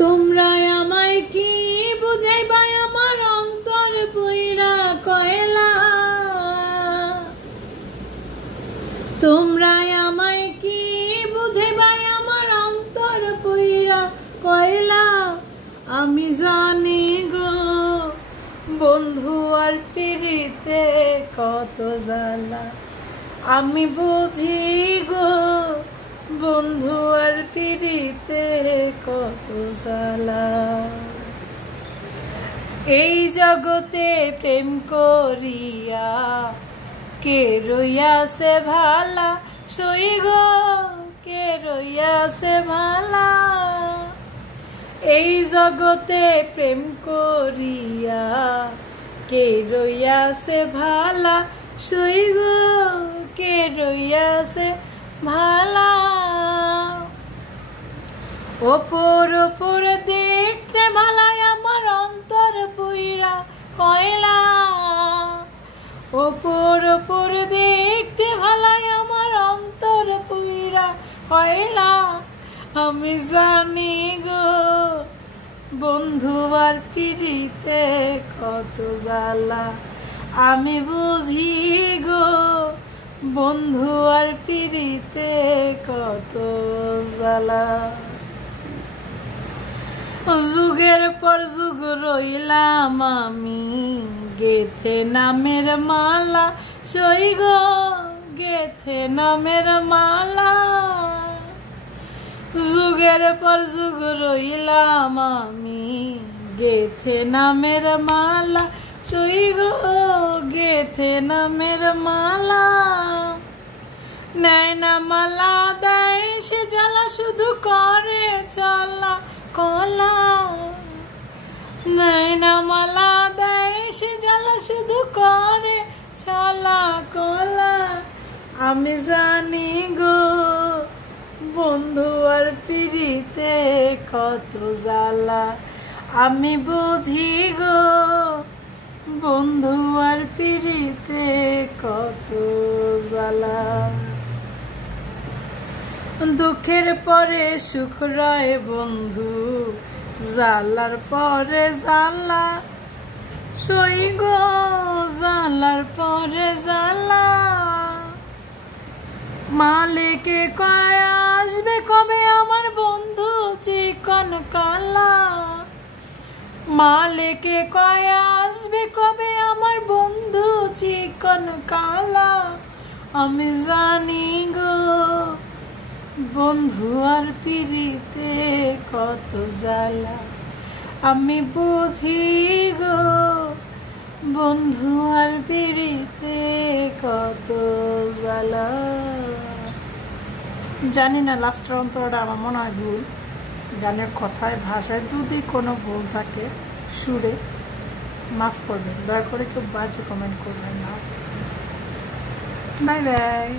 তোমরা আমায় কি বুঝাইবা আমার অন্তর পুইরা কয়লা। তোমরা আমায় কি বুঝাইবা আমার অন্তর পুইরা কয়লা। আমি জানি গো বন্ধু আর পিরিতে কত জ্বালা। আমি বুঝি গো বন্ধু আর পিরিতে কত জ্বালা। এই জগতে প্রেম করিয়া কে রইয়াছে ভালা। সই গো কে রইয়াছে ভালা। এই জগতে প্রেম করিয়া কে রইয়াছে ভালা। সই গো কে রইয়াছে ভালা। ওপর ওপর দেখতে ভালাই আমার অন্তর পুইরা কয়লা। ওপর ওপর দেখতে ভালাই আমার অন্তর পুইরা কয়লা। আমি জানি গো বন্ধু আর পিরিতে কত জ্বালা। আমি বুঝি গো বন্ধু আর পিরিতে কত জ্বালা। যুগের পর যুগ রইলাম আমি গেথে নামের মালা। সই গো গেথে নামের মালা। যুগের পর যুগ রইলাম আমি গেথে নামের মালা। সই গো গেথে নামের মালা। নেয় না মালা দেয় সে জ্বালা শুধু করে চলা কলা। নেয় না মালা দেয় সে জ্বালা শুধু করে চলা কলা। আমি জানি গো বন্ধু আর পিরিতে কত জ্বালা। আমি বুঝি গো বন্ধু আর পিরিতে কত জ্বালা। দুঃখের পরে সুখ রয় বন্ধু জ্বালার পরে জ্বালা। সই গো জ্বালার পরে জ্বালা। মালিকে কয় আসবে কবে আমার বন্ধু চিকন কালা। মালিকে কয় আসবে কবে আমার বন্ধু চিকন কালা। আমি জানি গো বন্ধু আর পিরিতে কত জ্বালা। আমি বুঝি গো বন্ধু আর পিরিতে কত জ্বালা। জানি না লাস্টের অন্তরটা আমার মনে হয় ভুল। গানের কথায় ভাষায় যদি কোনো ভুল থাকে সুরে মাফ করবেন। দয়া করে কেউ বাজে কমেন্ট করবেন না। Bye bye.